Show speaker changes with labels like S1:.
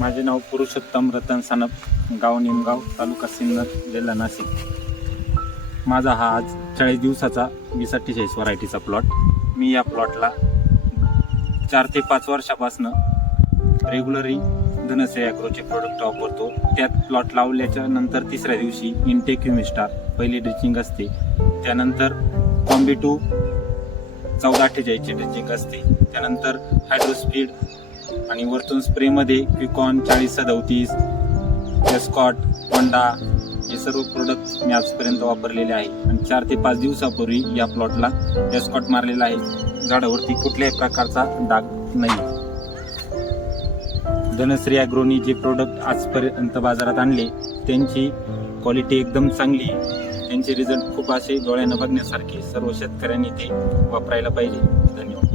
S1: माझे नाव पुरुषोत्तम रतन सानप गाव निमगाव तालुका सिन्नर जिल्हा नाशिक. माझा हा आज चाळीस दिवसाचा वीस अठ्ठेचाळीस व्हरायटीचा प्लॉट. मी या प्लॉटला चार ते पाच वर्षापासनं रेग्युलरी धनश्री ॲग्रोचे प्रोडक्ट वापरतो. त्यात प्लॉट लावल्याच्या नंतर तिसऱ्या दिवशी इनटेक युमिस्टार पहिली ड्रिचिंग असते. त्यानंतर कॉम्बी टू चौदा अठ्ठेचाळीसची ड्रिचिंग असते. त्यानंतर हायड्रोस्पीड आणि वरतून स्प्रेमध्ये क्विकॉन चाळीस सदौतीस एस्कॉट होंडा हे सर्व प्रोडक्ट मी आजपर्यंत वापरलेले आहे. आणि चार ते पाच दिवसापूर्वी या प्लॉटला एस्कॉट मारलेला आहे. झाडावरती कुठल्याही प्रकारचा डाग नाही धनश्री ॲग्रोनी जे प्रोडक्ट आजपर्यंत बाजारात आणले त्यांची क्वालिटी एकदम चांगली आहे. त्यांचे रिझल्ट खूप असे डोळ्यानं बघण्यासारखे सर्व शेतकऱ्यांनी ते वापरायला पाहिजे. धन्यवाद.